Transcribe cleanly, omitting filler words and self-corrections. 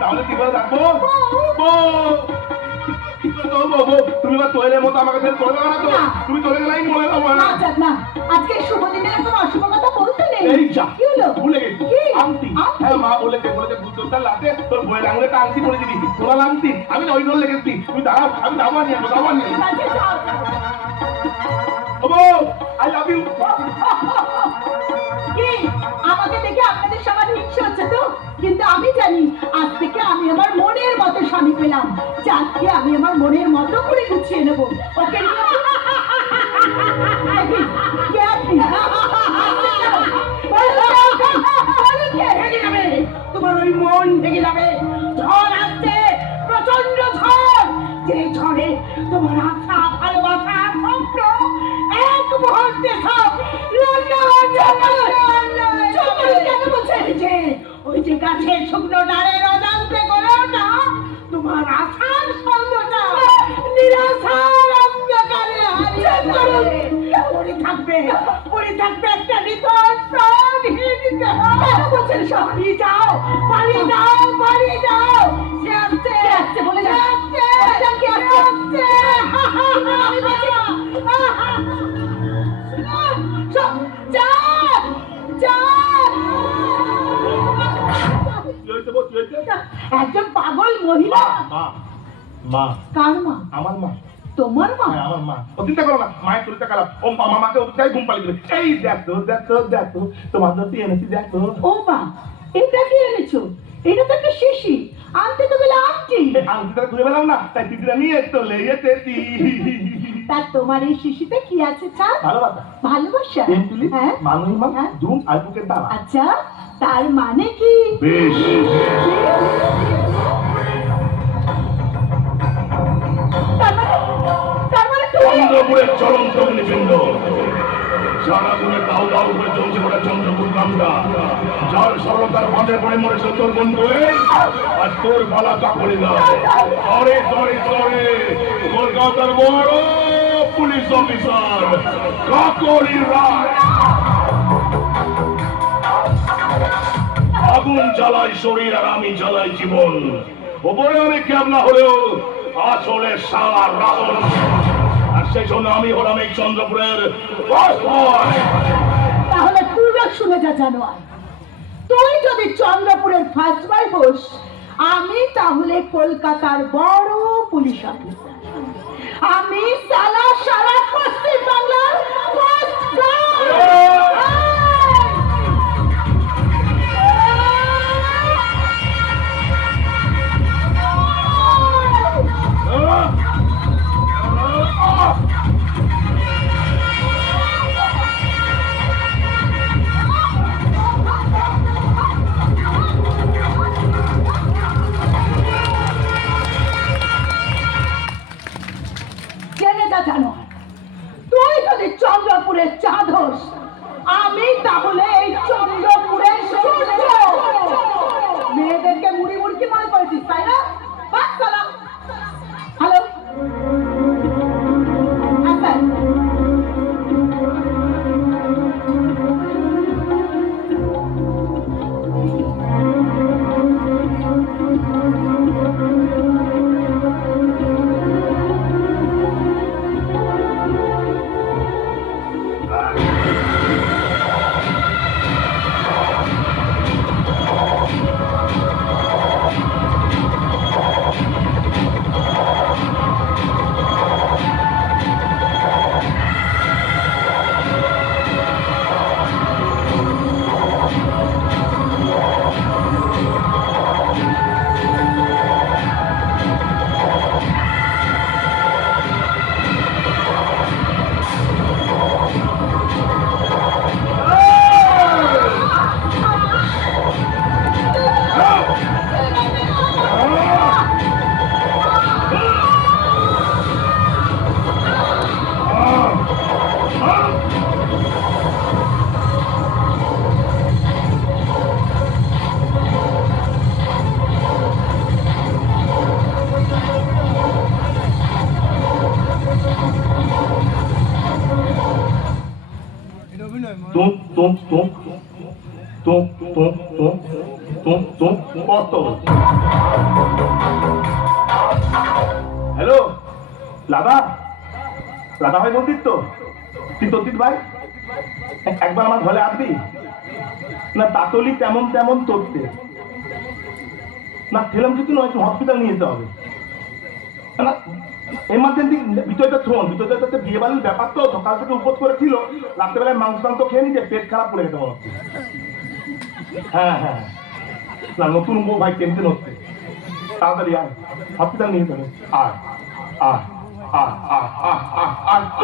তাহলে কি করে রাখবো? তুমি বা তোয়েলের মতো আমাকে ছেড়ে চলে যাবে না তো? তুমি চলে গেলে আমি বলে দেবো না। না, আজকে শুভ দিনে এরকম অশুভ কথা বলতে নেই। এই যা, কি হলো? ভুলে গেছি। আংটি। হ্যাঁ, মা বলেছে বুদ্ধর লাতে তোর বইয়ের আঙুলে একটা আংটি পরে দিবি। তোলা আংটি আমি ওই ধরে লেগেছি। তুমি দাঁড়াও, আমি দাবা নিয়ে আসবো, দাবা নিয়ে আই লাভ ইউ। আমাকে দেখে আপনাদের সবার হিংসা হচ্ছে তো, কিন্তু আমি জানি আজ থেকে আমি আমার মনের মতো স্বামী পেলাম, যাকে আমি আমার মনের মতো করে গুছিয়ে নেবো। ওকে তোমার ওই মন ভেঙে যাবে। ঝড় আসছে, প্রচন্ড ঝড়, যে ঝড়ে তোমার আশা ভালোবাসা স্বপ্ন এক মুহূর্তে সব ওই যে গাছের শুকনো ডালের অজান্তে গড়েও না তোমার আশার সঙ্গটা নিরাশার অন্ধকারে হারিয়ে পড়ে থাকবে একটা নিথর প্রাণহীন দেহ। পালিয়ে যাও, পালিয়ে যাও, পালিয়ে যাও। সে আসছে বলে যাচ্ছে, একজন পাগল মহিলা। মা, কার মা? আমার মা। তোমার মা? আমার মা। ও চিন্তা করো না, মায়ের চরিত্র খারাপ। ও মামাকে ওটাই ঘুম পালিয়ে দেবে। এই দেখো দেখো দেখো, তোমার জন্য এনেছি দেখো। ও মা, এটা কি এনেছো? এটা তো একটা শিশি, আনতে তো বলে আনটি। আংটিটা ঘুরে বেলাম না, তাই টিকিটা নিয়ে চলে এসেছি। তা তোমার এই শিশিতে কি আছে? ভালোবাসা। ভালোবাসা? হ্যাঁ, মানুষ মা, ধুম আর বুকের দাঁড়া। আচ্ছা, তার মানে কি? বেশ, চন্দ্রপুরের চলন্ত অগ্নিপিণ্ড, সারা দিনে দাউ দাউ করে চলছে পড়া চন্দ্রপুর গ্রামটা, যার সরলতার বাঁধে পড়ে মরেছে তোর বন্ধু। আর তোর গলা চাকরি না। সরে সরে সরে, কলকাতার বড় পুলিশ অফিসার কাকলি রায় আগুন জ্বালাই শরীর আর আমি জ্বালাই জীবন। ওপরে অনেক ক্যাবলা হলেও আসলে সারা রাবণ। আর সেই জন্য আমি হলাম এই চন্দ্রপুরের। তাহলে তুই শুনে যা জানোয়ার, তুই যদি চন্দ্রপুরের ফার্স্ট বয় হোস, আমি তাহলে কলকাতার বড় পুলিশ অফিসার। আমি সারা পশ্চিম বাংলার ফার্স্ট গার্ড। তুই যদি চন্দ্রপুরের চাঁদ হোস, আমি তাহলে এই চন্দ্রপুরের সূর্য। মেয়েদেরকে মুড়ি মুড়কি মনে করেছিস, তাই না? Hello, Tom, tom, tom, tom, tom, tom, tom, tom, tom. কত? হ্যালো লাদা, লাদা ভাই বলতিস তো? তুই তদ্দিত ভাই, একবার আমার ঘরে আসবি না? তাতলি তেমন তেমন তরতে না, ফেলাম কিছু নয়, একটু হসপিটাল নিয়ে যেতে হবে না। এমার্জেন্সি বিষয়টা শোন, বিষয়টা বিয়ে বাড়ির ব্যাপার তো, সকাল থেকে উপোস করেছিল, রাত্রেবেলায় মাংস টাংস খেয়ে নিতে পেট খারাপ করে গেছে মনে হচ্ছে। হ্যাঁ হ্যাঁ, না নতুন বউ ভাই, টেনশন হচ্ছে। তাড়াতাড়ি আয়, হসপিটাল নিয়ে যেতে হবে। আয় আয় আয় আয় আয় আয় আয়।